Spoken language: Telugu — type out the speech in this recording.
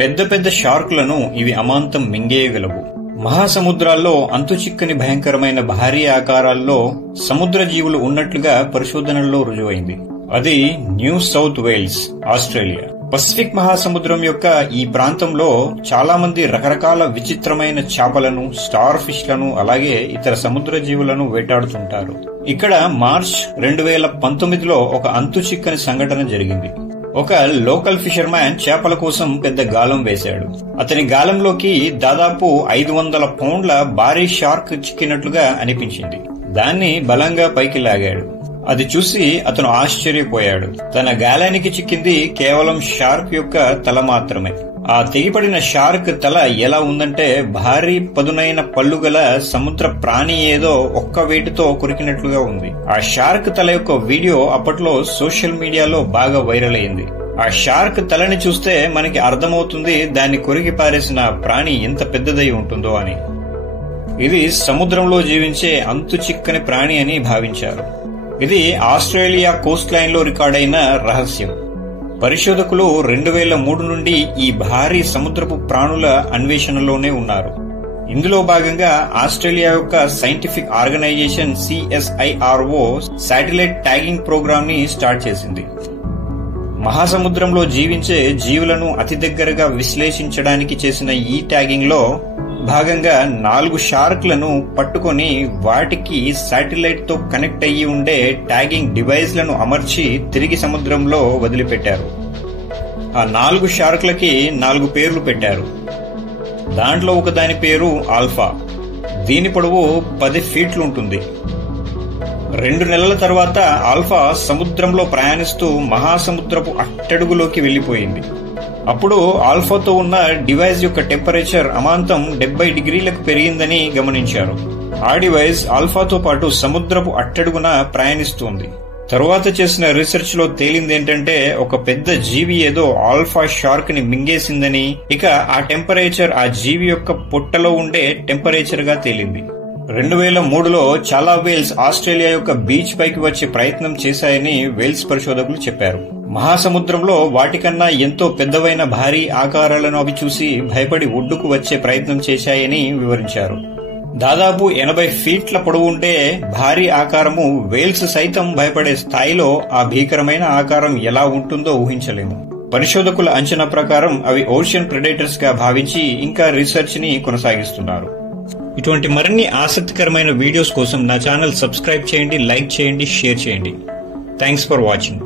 పెద్ద పెద్ద షార్కులను ఇవి అమాంతం మింగేయగలవు. మహాసముద్రాల్లో అంతుచిక్కని భయంకరమైన భారీ ఆకారాల్లో సముద్ర జీవులు ఉన్నట్లుగా పరిశోధనల్లో రుజువైంది. అది New South Wales, Australia. Pacific మహాసముద్రం యొక్క ఈ ప్రాంతంలో చాలా మంది రకరకాల విచిత్రమైన చేపలను, స్టార్ ఫిష్ లను, అలాగే ఇతర సముద్ర జీవులను వేటాడుతుంటారు. ఇక్కడ మార్చ్ 2019లో ఒక అంతుచిక్కని సంఘటన జరిగింది. ఒక లోకల్ ఫిషర్ మ్యాన్ చేపల కోసం పెద్ద గాలం వేశాడు. అతని గాలంలోకి దాదాపు 500 పౌండ్ల భారీ షార్క్ చిక్కినట్లుగా అనిపించింది. దాన్ని బలంగా పైకి లాగాడు. అది చూసి అతను ఆశ్చర్యపోయాడు. తన గాలానికి చిక్కింది కేవలం షార్క్ యొక్క తల మాత్రమే. ఆ తెగిపడిన షార్క్ తల ఎలా ఉందంటే భారీ పదునైన పళ్ళు గల సముద్ర ప్రాణి ఏదో ఒక్క వేటుతో కొరికినట్లుగా ఉంది. ఆ షార్క్ తల యొక్క వీడియో అప్పట్లో సోషల్ మీడియాలో బాగా వైరల్ అయింది. ఆ షార్క్ తలని చూస్తే మనకి అర్థమవుతుంది దాన్ని కొరికి పారేసిన ప్రాణి ఎంత పెద్దదై ఉంటుందో అని. ఇది సముద్రంలో జీవించే అంతు చిక్కని ప్రాణి అని భావించారు. ఇది ఆస్ట్రేలియా కోస్ట్ లైన్ లో రికార్డైన రహస్యం. పరిశోధకులు 2003 నుండి ఈ భారీ సముద్రపు ప్రాణుల అన్వేషణలోనే ఉన్నారు. ఇందులో భాగంగా ఆస్ట్రేలియా యొక్క scientific organisation CSIRO satellite tagging programme ని స్టార్ట్ చేసింది. మహాసముద్రంలో జీవించే జీవులను అతి దగ్గరగా విశ్లేషించడానికి చేసిన ఈ ట్యాగింగ్ లో భాగంగా 4 షార్క్లను పట్టుకుని వాటికి శాటిలైట్ తో కనెక్ట్ అయ్యి ఉండే ట్యాగింగ్ డివైస్ లను అమర్చి తిరిగి సముద్రంలో వదిలిపెట్టారు. ఆ 4 షార్క్లకి 4 పేర్లు పెట్టారు. దాంట్లో ఒకదాని పేరు ఆల్ఫా. దీని పొడవు 10 ఫీట్లు ఉంటుంది. 2 నెలల తర్వాత ఆల్ఫా సముద్రంలో ప్రయాణిస్తూ మహాసముద్రపు అట్టడుగులోకి వెళ్లిపోయింది. అప్పుడు ఆల్ఫాతో ఉన్న డివైస్ యొక్క టెంపరేచర్ అమాంతం 70 డిగ్రీలకు పెరిగిందని గమనించారు. ఆ డివైస్ ఆల్ఫాతో పాటు సముద్రపు అట్టడుగున ప్రయాణిస్తోంది. తరువాత చేసిన రీసెర్చ్ లో తేలిందేంటంటే ఒక పెద్ద జీవి ఏదో ఆల్ఫా షార్క్ ని మింగేసిందని, ఇక ఆ టెంపరేచర్ ఆ జీవి యొక్క పొట్టలో ఉండే టెంపరేచర్ గా తేలింది. 2003లో చాలా వేల్స్ ఆస్ట్రేలియా యొక్క బీచ్ పైకి వచ్చే ప్రయత్నం చేశాయని వేల్స్ పరిశోధకులు చెప్పారు. మహాసముద్రంలో వాటికన్నా ఎంతో పెద్దవైన భారీ ఆకారాలను అవి చూసి భయపడి ఒడ్డుకు వచ్చే ప్రయత్నం చేశాయని వివరించారు. దాదాపు 80 ఫీట్ల పొడవు ఉండే భారీ ఆకారము వేల్స్ సైతం భయపడే స్థాయిలో ఆ భీకరమైన ఆకారం ఎలా ఉంటుందో ఊహించలేము. పరిశోధకుల అంచనా ప్రకారం అవి ఓషన్ ప్రెడేటర్స్ గా భావించి ఇంకా రీసెర్చ్ ని కొనసాగిస్తున్నారు. ఇటువంటి మరిన్ని ఆసక్తికరమైన వీడియోస్ కోసం నా ఛానల్ సబ్స్క్రైబ్ చేయండి, లైక్ చేయండి, షేర్ చేయండి. Thanks for watching.